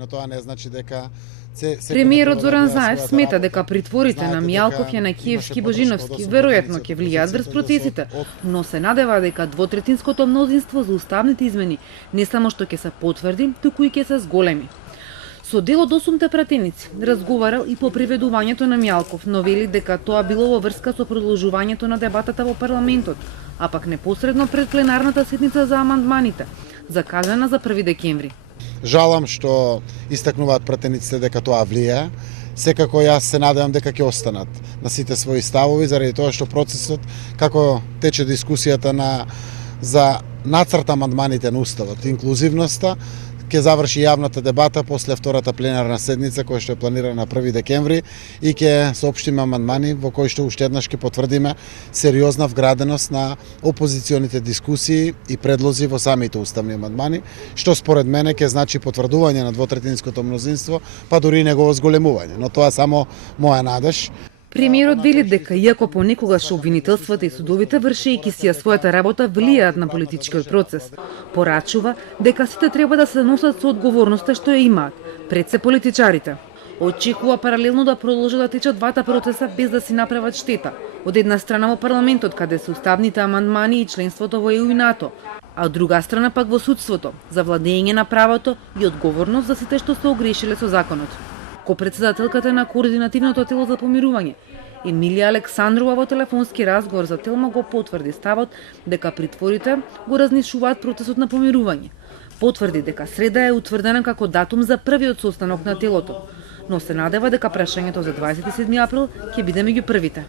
Но тоа не значи дека Премиерот Зоран Заев смета дека притворите на Мијалков, Јанакиевски и Божиновски веројатно ќе влијаат врз процесите, но се надева дека двотретинското мнозинство за уставните измени не само што ќе се потврди, туку и ќе се зголеми. Со дел од 8 пратеници разговарал и по приведувањето на Мијалков, но вели дека тоа било во врска со продолжувањето на дебатата во парламентот, а пак непосредно пред пленарната седница за амандманите, закажана за 1 декември. Жалам што истакнуваат пратениците дека тоа влијае. Секако јас се надевам дека ќе останат на сите своји ставови, заради тоа што процесот, како тече дискусијата за нацрт амандманите на Уставот, инклузивноста, ќе заврши јавната дебата после втората пленарна седница која што е планирана на 1 декември и ќе соопштиме амандмани во кои што уште еднаш ќе потврдиме сериозна вграденост на опозиционите дискусии и предлози во самите уставни амандмани, што според мене ќе значи потврдување на двотретинското мнозинство, па дури и негово зголемување, но тоа само моја надеж. Премиерот вели дека иако понекогаш обвинителствата и судовите вршејќи си ја својата работа влијаат на политичкиот процес, порачува дека сите треба да се носат со одговорноста што ја имаат, пред се политичарите. Очекува паралелно да продолжат да течат двата процеса без да си направат штета. Од една страна во парламентот, каде се уставните амандмани и членството во ЕУ и НАТО, а од друга страна пак во судството, за владење на правото и одговорност за сите што се огрешиле со законот. Ко-председателката на Координативното тело за помирување, Емилија Александрова, во телефонски разговор за Телма го потврди ставот дека притворите го разнишуваат процесот на помирување. Потврди дека среда е утврдена како датум за првиот состанок на телото, но се надева дека прашањето за 27 април ќе биде меѓу првите.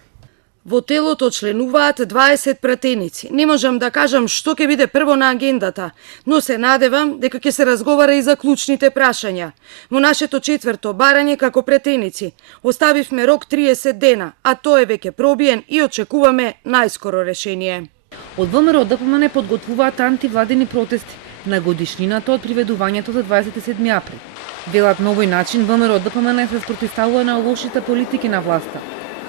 Во телото членуваат 20 пратеници. Не можам да кажам што ќе биде прво на агендата, но се надевам дека ќе се разговара и за клучните прашања. Во нашето четврто барање како пратеници оставивме рок 30 дена, а тој е веќе пробиен и очекуваме најскоро решение. Од ВМРО ДПМН подготвуваат антивладени протести на годишнината од приведувањето за 27 април. Велат на овој начин ВМРО ДПМН се спротивставува на лошите политики на власта,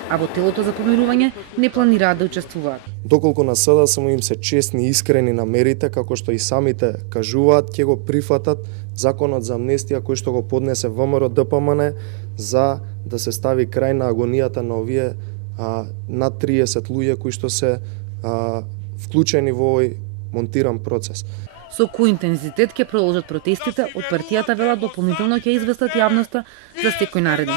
а во телото за помирување не планираат да учествуваат. Доколку на СДСМ им се честни и искрени намерите, како што и самите кажуваат, ќе го прифатат законот за амнестија кој што го поднесе ВМРО ДПМН за да се стави крај на агонијата на овие над 30 луѓе кои што се вклучени во овој монтиран процес. Со кој интензитет ќе продолжат протестите, од партијата велат дополнително ќе известат јавноста за секој нареден.